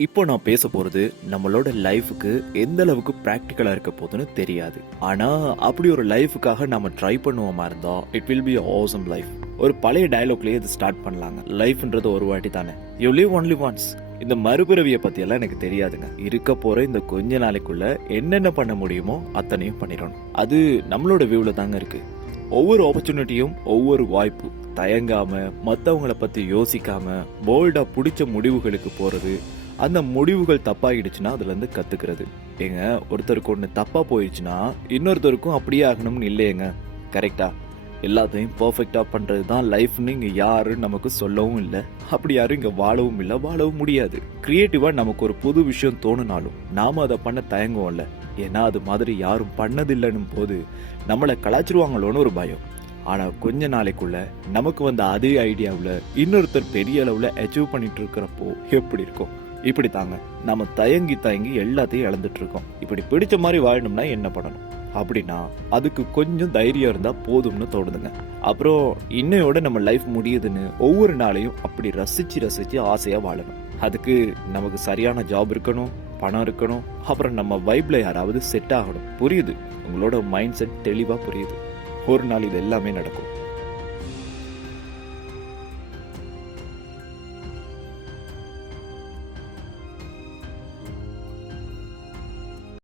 இப்போ நான் பேச போறது நம்மளோட லைஃபுக்கு எந்த அளவுக்கு பிராக்டிக்கலா இருக்க போகுதுன்னு தெரியாது. ஆனா அப்படி ஒரு லைஃபுக்காக நாம ட்ரை பண்ணுவோமா இருந்தா it will be awesome life. ஒரு பழைய டயலாக்லயே இது ஸ்டார்ட் பண்ணலாங்க. லைஃப்ன்றது ஒரு வாட்டி தானே, யூ லிவ் ஒன்லி ஒன்ஸ். இந்த மறுபிறவியை பத்தி எல்லாம் எனக்கு தெரியாதுங்க. இருக்க போற இந்த கொஞ்ச நாளைக்குள்ள என்னென்ன பண்ண முடியுமோ அத்தனையும் பண்ணிடணும். அது நம்மளோட வியூல தாங்க இருக்கு. ஒவ்வொரு ஆப்பர்ச்சுனிட்டியும் ஒவ்வொரு வாய்ப்பு. தயங்காம மத்தவங்கள பத்தி யோசிக்காம போல்டா பிடிச்ச முடிவுகளுக்கு போறது. அந்த முடிவுகள் தப்பாயிடுச்சுன்னா அதுல இருந்து கத்துக்கிறது. ஏங்க, ஒருத்தருக்கு ஒண்ணு தப்பா போயிடுச்சுன்னா இன்னொருத்தருக்கும் அப்படியே ஆகணும்னு இல்லையேங்க. கரெக்டா? எல்லாத்தையும் பெர்ஃபெக்டா பண்றது தான் லைஃப்னு இங்க யாரும் நமக்கு சொல்லவும் இல்லை. அப்படி யாரும் இங்க வாழவும் இல்லை, வாழவும் முடியாது. கிரியேட்டிவா நமக்கு ஒரு புது விஷயம் தோணுனாலும் நாம அதை பண்ண தயங்குவோம்ல. ஏன்னா அது மாதிரி யாரும் பண்ணதில்லைன்னும் போது நம்மளை கலாச்சிருவாங்களோன்னு ஒரு பயம். ஆனா கொஞ்ச நாளைக்குள்ள நமக்கு வந்த அதே ஐடியாவில் இன்னொருத்தர் பெரிய அளவுல அச்சீவ் பண்ணிட்டு இருக்கிறப்போ எப்படி இருக்கும்? இப்படி தாங்க நம்ம தயங்கி தயங்கி எல்லாத்தையும் இழந்துட்டு இருக்கோம். இப்படி பிடிச்ச மாதிரி வாழணும்னா என்ன பண்ணணும் அப்படின்னா அதுக்கு கொஞ்சம் தைரியம் இருந்தா போதும்னு தோணுதுங்க. அப்புறம் இன்னையோட நம்ம லைஃப் முடியுதுன்னு ஒவ்வொரு நாளையும் அப்படி ரசிச்சு ரசிச்சு ஆசையா வாழணும். அதுக்கு நமக்கு சரியான ஜாப் இருக்கணும், பணம் இருக்கணும், அப்புறம் நம்ம வைப்ல யாராவது செட் ஆகணும். புரியுது, உங்களோட மைண்ட் செட் தெளிவா புரியுது. ஒரு நாள் இது எல்லாமே நடக்கும்.